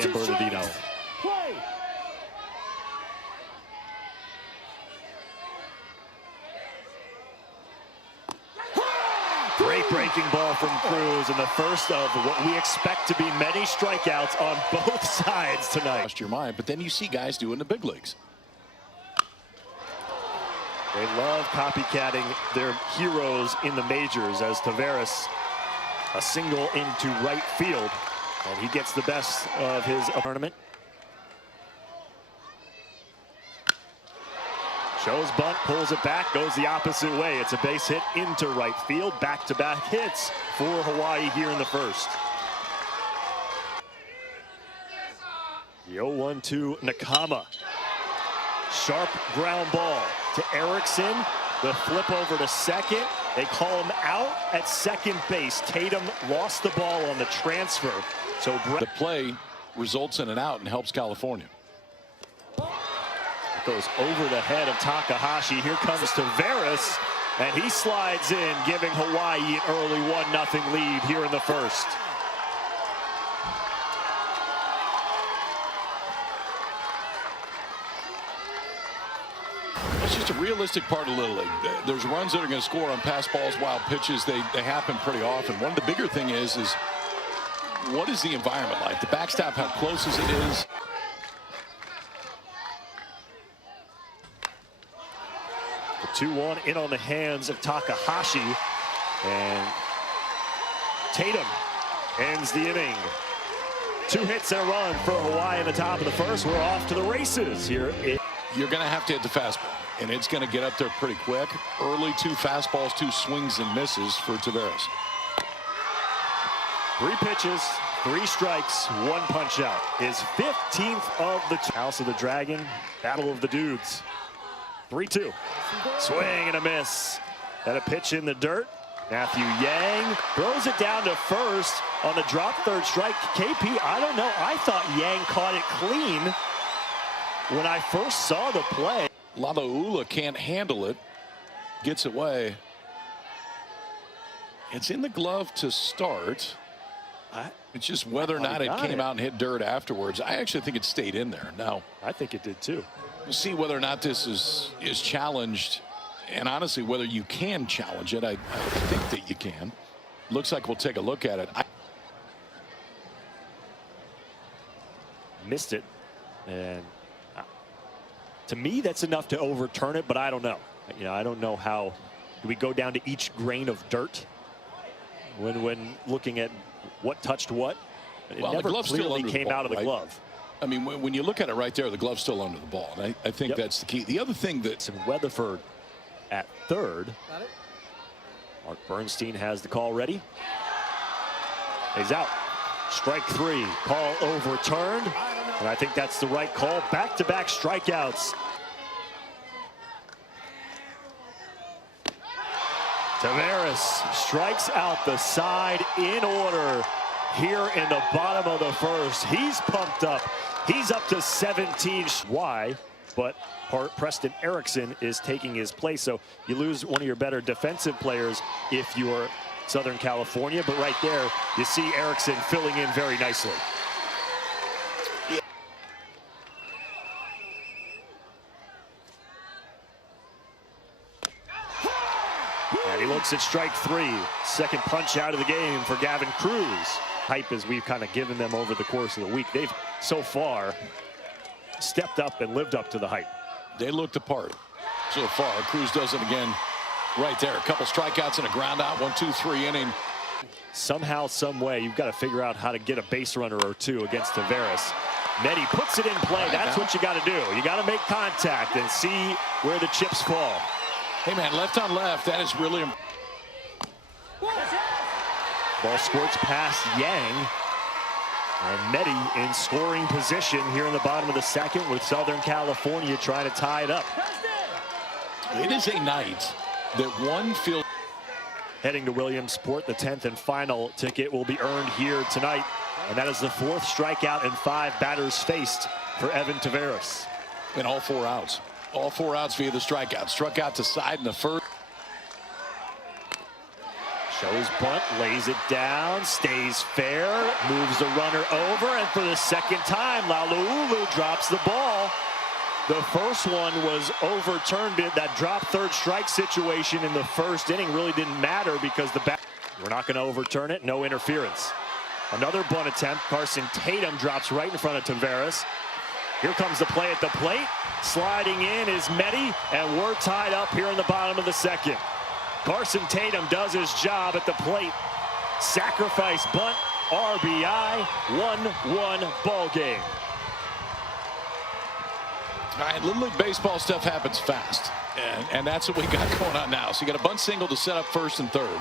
San Bernardino. Great breaking ball from Cruz, and the first of what we expect to be many strikeouts on both sides tonight. Lost your mind, but then you see guys do in the big leagues. They love copycatting their heroes in the majors, as Taveras, a single into right field, and he gets the best of his tournament. Shows bunt, pulls it back, goes the opposite way. It's a base hit into right field. Back-to-back hits for Hawaii here in the first. The 0-1-2 Nakama. Sharp ground ball to Erickson. The flip over to second. They call him out at second base. Tatum lost the ball on the transfer. So the play results in an out and helps California. Goes over the head of Takahashi. Here comes Taveras, and he slides in, giving Hawaii an early 1-0 lead here in the first. It's just a realistic part of Little League. There's runs that are going to score on pass balls, wild pitches. They happen pretty often. One of the bigger thing is what is the environment like? The backstop, how close as it is. The 2-1 in on the hands of Takahashi, and Tatum ends the inning. 2 hits and a run for Hawaii in the top of the first. We're off to the races here. You're going to have to hit the fastball, and it's going to get up there pretty quick. Early 2 fastballs, 2 swings and misses for Taveras. 3 pitches, 3 strikes, 1 punch out. His 15th of the House of the Dragon, Battle of the Dudes. 3-2. Swing and a miss. And a pitch in the dirt. Matthew Yang throws it down to first on the drop third strike. KP, I don't know. I thought Yang caught it clean when I first saw the play. Lalaula can't handle it. Gets away. It's in the glove to start. It's just whether or not it came out and hit dirt afterwards. I actually think it stayed in there. Now, I think it did too. We'll see whether or not this is challenged, and honestly whether you can challenge it. I think that you can. Looks like we'll take a look at it. Missed it, and to me that's enough to overturn it, but I don't know. You know, I don't know how. Do we go down to each grain of dirt when looking at what touched what? It never clearly came out of the glove. I mean, when you look at it right there, the glove's still under the ball. And I think that's the key. The other thing that... Weatherford at third. Mark Bernstein has the call ready. He's out. Strike 3. Call overturned. And I think that's the right call. Back-to-back strikeouts. Taveras strikes out the side in order here in the bottom of the first. He's pumped up. He's up to 17. Why? But Preston Erickson is taking his place. So you lose one of your better defensive players if you're Southern California. But right there, you see Erickson filling in very nicely. And he looks at strike 3. Second punch out of the game for Gavin Cruz. Hype as we've kind of given them over the course of the week. They've so far stepped up and lived up to the hype. They looked the part so far. Cruz does it again right there. A couple strikeouts and a ground out. 1-2-3 inning. Somehow, some way, you've got to figure out how to get a base runner or 2 against Taveras. Medi puts it in play. That's what you got to do. You got to make contact and see where the chips fall. Hey, man, left on left. That is really important. Ball squirts past Yang. And Medi in scoring position here in the bottom of the second with Southern California trying to tie it up. It is a night that one field. Heading to Williamsport, the 10th and final ticket will be earned here tonight. And that is the 4th strikeout and 5 batters faced for Evan Taveras. And all 4 outs. All 4 outs via the strikeout. Struck out to side in the first. Goes bunt, lays it down, stays fair, moves the runner over, and for the second time, Wailuku drops the ball. The first one was overturned. That drop third strike situation in the first inning really didn't matter because we're not going to overturn it. No interference. Another bunt attempt. Carson Tatum drops right in front of Taveras. Here comes the play at the plate. Sliding in is Mehdi, and we're tied up here in the bottom of the second. Carson Tatum does his job at the plate. Sacrifice bunt, RBI, 1-1 ball game. All right, Little League Baseball stuff happens fast, and that's what we got going on now. So you got a bunt single to set up first and third.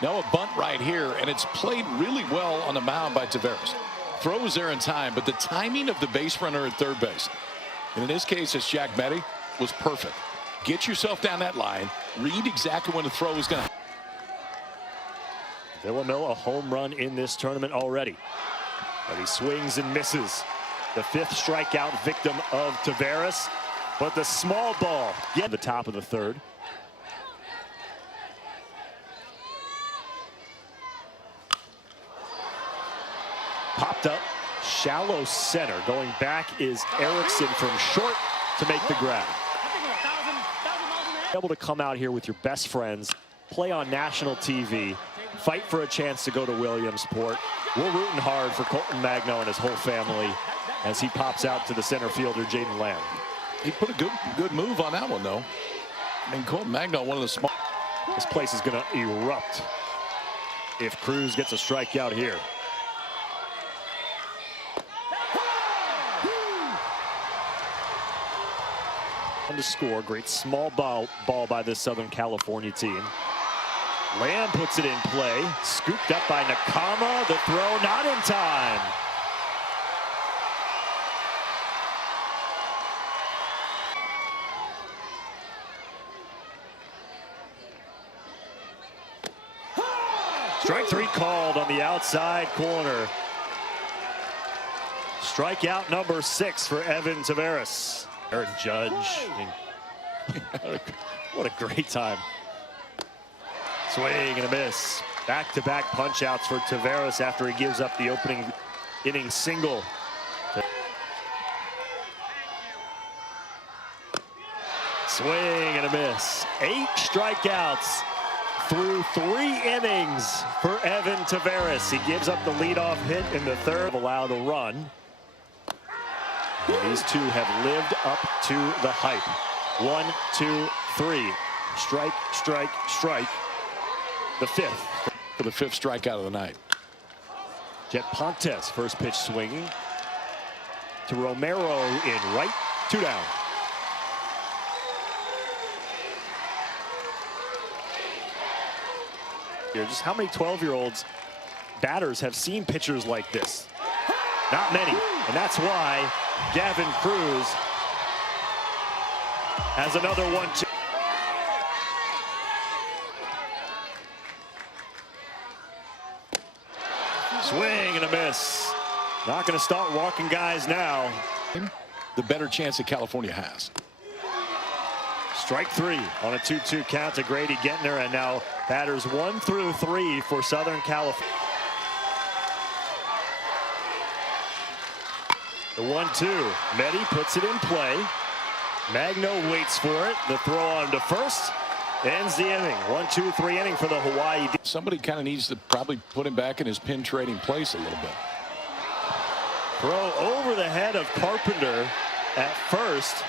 Now a bunt right here, and it's played really well on the mound by Taveras. Throws there in time, but the timing of the base runner at third base, and in this case it's Jack Mehdi, was perfect. Get yourself down that line, read exactly when the throw is going to. Villanova a home run in this tournament already. But he swings and misses. The fifth strikeout victim of Taveras. But the small ball get the top of the third. Popped up, shallow center. Going back is Erickson from short to make the grab. Able to come out here with your best friends, play on national TV, fight for a chance to go to Williamsport. We're rooting hard for Colton Magno and his whole family as he pops out to the center fielder, Jaden Lamb. He put a good move on that one, though. I mean, Colton Magno, one of the small. This place is going to erupt if Cruz gets a strikeout here. To score. Great small ball by this Southern California team. Lamb puts it in play. Scooped up by Nakama. The throw not in time. Strike three called on the outside corner. Strikeout number 6 for Evan Taveras. Aaron Judge. I mean, what a great time. Swing and a miss. Back-to-back punch-outs for Taveras after he gives up the opening inning single. Swing and a miss. 8 strikeouts through 3 innings for Evan Taveras. He gives up the leadoff hit in the third, allowed a run. And these two have lived up to the hype. 1, 2, 3. Strike, strike, strike. The 5th. For the 5th strikeout of the night. Jet Pontes, first pitch swinging to Romero in right. 2 down. Here, just how many 12-year-olds batters have seen pitchers like this? Not many, and that's why Gavin Cruz has another 1-2. Swing and a miss. Not going to start walking guys now. The better chance that California has. Strike 3 on a 2-2 count to Grady Gentner, and now batters 1 through 3 for Southern California. The 1-2. Mehdi puts it in play. Magno waits for it. The throw on to first ends the inning. 1-2-3 inning for the Hawaii. Somebody kind of needs to probably put him back in his pin trading place a little bit. Throw over the head of Carpenter at first.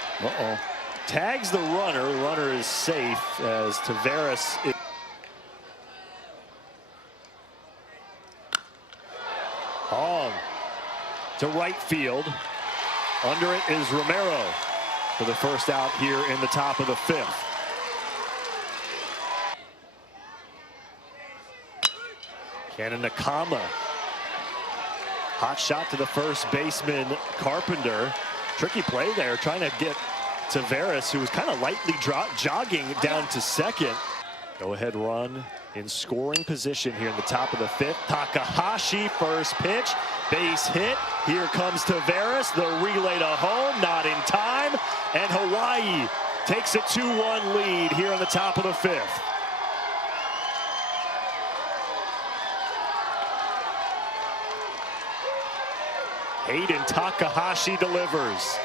Tags the runner. The runner is safe as Taveras is. Hong to right field. Under it is Romero for the first out here in the top of the 5th. Cannon Nakama. Hot shot to the first baseman, Carpenter. Tricky play there, trying to get Taveras, who was kind of lightly jogging down to second. Go-ahead run in scoring position here in the top of the 5th. Takahashi, first pitch, base hit. Here comes Taveras, the relay to home, not in time. And Hawaii takes a 2-1 lead here in the top of the 5th. Hayden Takahashi delivers.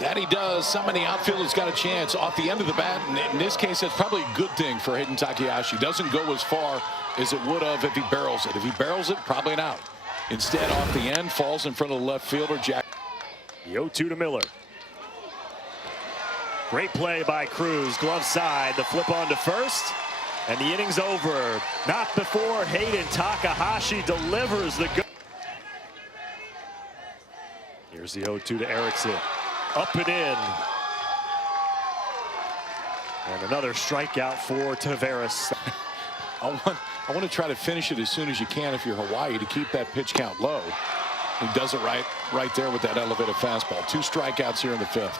That he does. Somebody outfielder's got a chance off the end of the bat. And in this case, that's probably a good thing for Hayden Takahashi. Doesn't go as far as it would have if he barrels it. If he barrels it, probably an out. Instead, off the end, falls in front of the left fielder, Jack. The 0-2 to Miller. Great play by Cruz. Glove side. The flip on to first. And the inning's over. Not before Hayden Takahashi delivers the go. Here's the 0-2 to Erickson. Up and in. And another strikeout for Taveras. I want to try to finish it as soon as you can if you're Hawaii to keep that pitch count low. He does it right there with that elevated fastball. 2 strikeouts here in the 5th.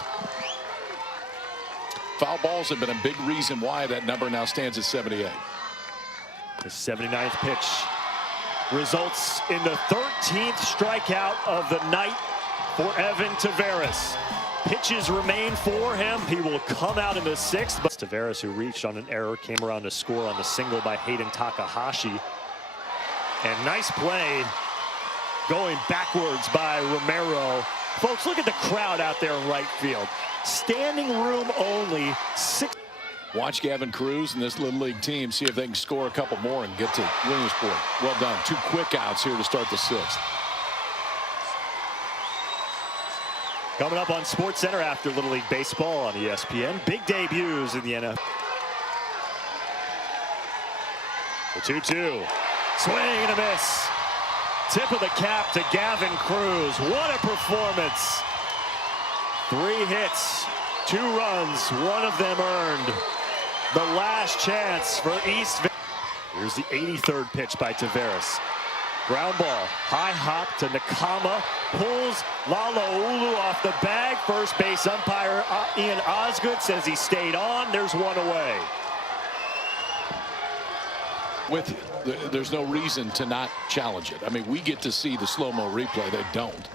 Foul balls have been a big reason why that number now stands at 78. The 79th pitch results in the 13th strikeout of the night for Evan Taveras. Pitches remain for him. He will come out in the 6th. But Taveras, who reached on an error, came around to score on the single by Hayden Takahashi. And nice play going backwards by Romero. Folks, look at the crowd out there in right field. Standing room only. 6. Watch Gavin Cruz and this Little League team see if they can score a couple more and get to Williamsport. Well done. 2 quick outs here to start the 6th. Coming up on SportsCenter after Little League Baseball on ESPN. Big debuts in the NFL. The 2-2. Swing and a miss. Tip of the cap to Gavin Cruz. What a performance. 3 hits, 2 runs, 1 of them earned. The last chance for Eastvale. Here's the 83rd pitch by Taveras. Ground ball, high hop to Nakama, pulls Wailuku off the bag. First base umpire Ian Osgood says he stayed on. There's 1 away. There's no reason to not challenge it. I mean, we get to see the slow-mo replay. They don't.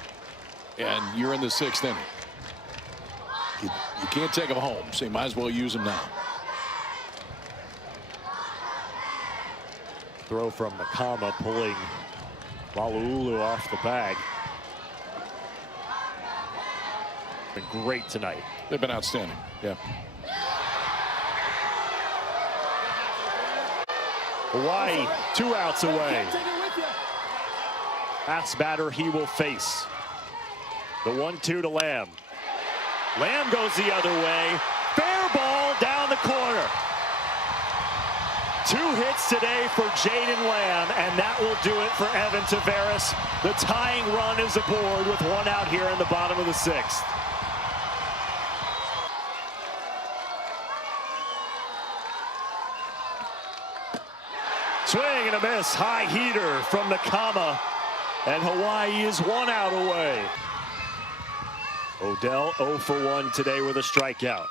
And you're in the 6th inning. You can't take them home, so you might as well use them now. Throw from Nakama, pulling Wailuku off the bag. Been great tonight. They've been outstanding. Yeah. Hawaii 2 outs away. Last batter he will face. The 1-2 to Lamb. Lamb goes the other way. Fair ball down the corner. 2 hits today for Jaden Lamb, and that will do it for Evan Taveras. The tying run is aboard with 1 out here in the bottom of the 6th. Swing and a miss. High heater from Nakama, and Hawaii is 1 out away. Odell 0 for 1 today with a strikeout.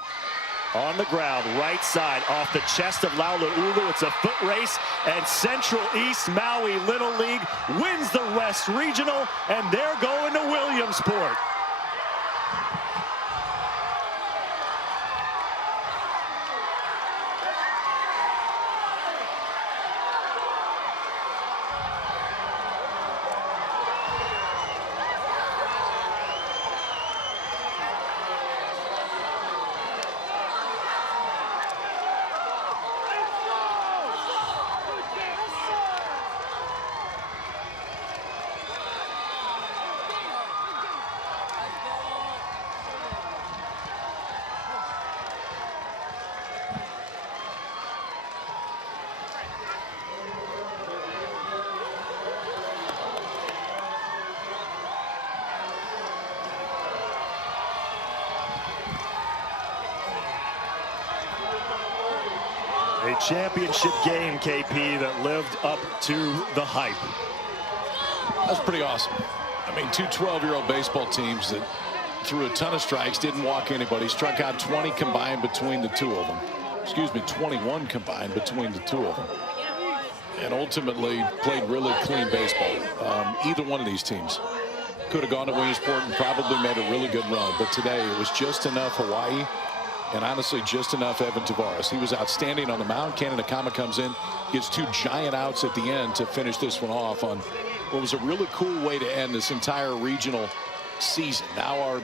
On the ground, right side, off the chest of Wailuku. It's a foot race, and Central East Maui Little League wins the West Regional, and they're going to Williamsport. A championship game, KP, that lived up to the hype. That's pretty awesome. I mean, 2 12-year-old baseball teams that threw a ton of strikes, didn't walk anybody, struck out 20 combined between the 2 of them. Excuse me, 21 combined between the 2 of them. And ultimately played really clean baseball. Either one of these teams could have gone to Williamsport and probably made a really good run. But today it was just enough Hawaii, and honestly just enough Evan Taveras. He was outstanding on the mound. Nakama comes in, gets 2 giant outs at the end to finish this one off on what was a really cool way to end this entire regional season. Now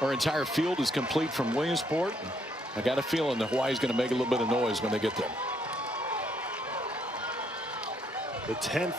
our entire field is complete from Williamsport. I got a feeling that Hawaii's going to make a little bit of noise when they get there. The 10th